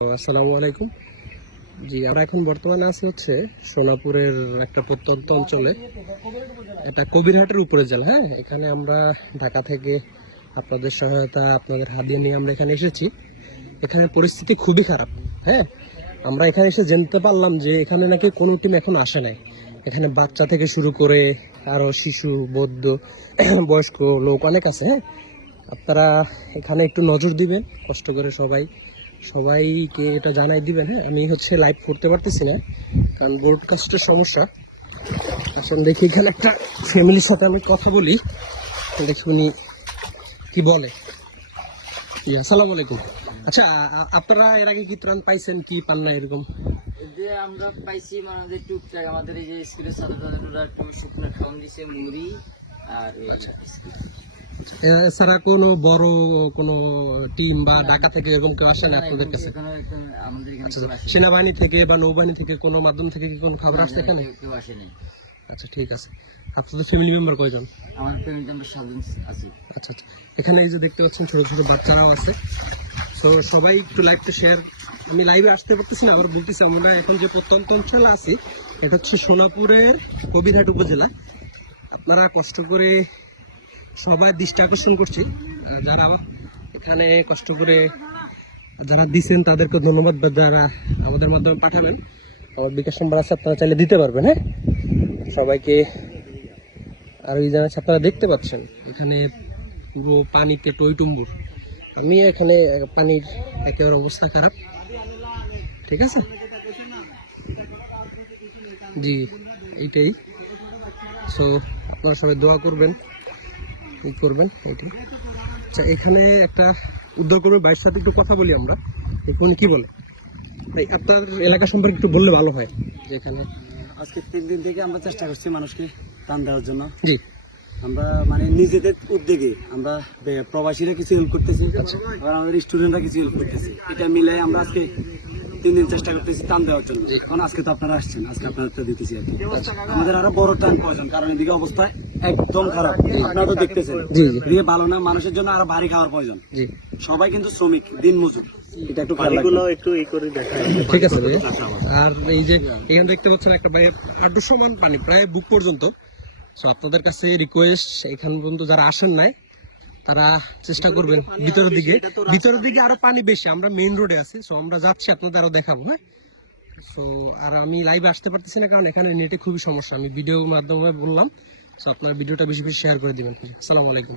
আসসালামু আলাইকুম। জি, আমরা এখন বর্তমানে আছি হচ্ছে সোনাপুরের একটা প্রত্যন্ত অঞ্চলে। এটা কবিরহাটের উপরে জেলা হ্যাঁ? এখানে আমরা ঢাকা থেকে আপনাদের সহায়তা, আপনাদের হাত দিয়ে নিয়ে আমরা এখানে এসেছি। এখানে পরিস্থিতি খুবই খারাপ হ্যাঁ? আমরা এখানে এসে জানতে পারলাম যে এখানে নাকি কোনো টিম এখন আসে নাই। এখানে বাচ্চা থেকে শুরু করে আরও শিশু, বৌদ্ধ, বয়স্ক লোক অনেক আছে হ্যাঁ? আপনারা এখানে একটু নজর দিবেন, কষ্ট করে সবাই। সবাইকে এটা জানাই দিবেন হ্যাঁ? আমি হচ্ছে লাইভ করতে পারতেছি না কারণ ব্রডকাস্টের সমস্যা। আসলে দেখি এখানে একটা ফ্যামিলির সাথে আমি কথা বলি দেখি উনি কি বলে। জি, আসসালামু আলাইকুম। আচ্ছা আপনারা এর আগে কি ত্রাণ পাইছেন কি পান না এরকম? যে আমরা পাইছি মানে আমাদের টুকটাক আমাদের এই যে স্কুলের সাথে তাদের একটু শুকনো খাওয়ান দিছে মুড়ি আর বিস্কুট। এছাড়া কোনো বড় কোনো টিম বা ঢাকা থেকে এরকম কেউ আসে না আপনাদের কাছে? আচ্ছা সেনাবাহিনী থেকে বা নৌবাহিনী থেকে কোনো মাধ্যম থেকে কি কোনো খাবার আসছে এখানে? কেউ- আচ্ছা ঠিক আছে। আপনাদের ফ্যামিলি মেম্বার কয়জন? আমার ফ্যামিলিতে আমরা সাতজন আছি। আচ্ছা আচ্ছা। এখানে এই যে দেখতে পাচ্ছেন ছোট ছোট বাচ্চারাও আছে। তো সবাই একটু লাইভটা শেয়ার আমি লাইভে আসতে পারতেছি না আবার বলতেছি আমরা এখন যে প্রত্যন্ত অঞ্চলে আছি এটা হচ্ছে সোনাপুরের কবিরহাট উপজেলা। আপনারা কষ্ট করে সবাই দৃষ্টি আকর্ষণ করছি। যারা এখানে কষ্ট করে যারা দিচ্ছেন তাদেরকে ধন্যবাদ যারা আমাদের মাধ্যমে পাঠাবেন আমার বিকাশ নম্বর আছে, আপনারা চাইলে দিতে পারবেন হ্যাঁ? সবাইকে আর ওই জায়গায় আপনারা দেখতে পাচ্ছেন, এখানে পুরো পানিতে টইটুম্বুর। আমি এখানে পানির একেবারে অবস্থা খারাপ। ঠিক আছে? জি, এইটাই। সো আপনারা সবাই দোয়া করবেন। করবেন এইটাই আচ্ছা এখানে একটা উদ্যোগ করবে বাইরের সাথে একটু কথা বলি আমরা। দেখুন কি বলে? তাই আপনার এলাকা সম্পর্কে একটু বললে ভালো হয় যে এখানে। আজকে তিন দিন থেকে আমরা চেষ্টা করছি মানুষকে ত্রাণ দেওয়ার জন্য। জি। আমরা মানে নিজেদের উদ্যোগে আমরা প্রবাসীরা কিছু হেল্প করতেছি আবার আমাদের স্টুডেন্টরা কিছু হেল্প করতেছি। এটা মিলে আমরা আজকে তিন দিন চেষ্টা করতেছি টান দেওয়ার জন্য। এখন আজকে তো আপনারা আসছেন আজকে আপনারা দিতেছি আর কি। আমাদের আরও বড় টান প্রয়োজন কারণ এদিকে অবস্থা একদম খারাপ। আপনারা তো দেখতেছেন। জি জি। ভালো না মানুষের জন্য আরও ভারী খাওয়ার প্রয়োজন। সবাই কিন্তু শ্রমিক দিন মজুর। এটা একটু খেয়াল একটু ই করে দেখায়। ঠিক আছে আর এই যে এখানে দেখতে পাচ্ছেন একটা ভাই হাঁটু সমান পানি প্রায় বুক পর্যন্ত। সো আপনাদের কাছে রিকোয়েস্ট এখান পর্যন্ত যারা আসেন নাই তারা চেষ্টা করবেন ভিতরের দিকে। ভিতরের দিকে আরও পানি বেশি আমরা মেইন রোডে আছি। সো আমরা যাচ্ছি আপনাদের আরও দেখাবো হ্যাঁ? সো আর আমি লাইভে আসতে পারতেছি না কারণ এখানে নেটে খুবই সমস্যা। আমি ভিডিওর মাধ্যমে বললাম। সো আপনার ভিডিওটা বেশি বেশি শেয়ার করে দিবেন আসসালামু আলাইকুম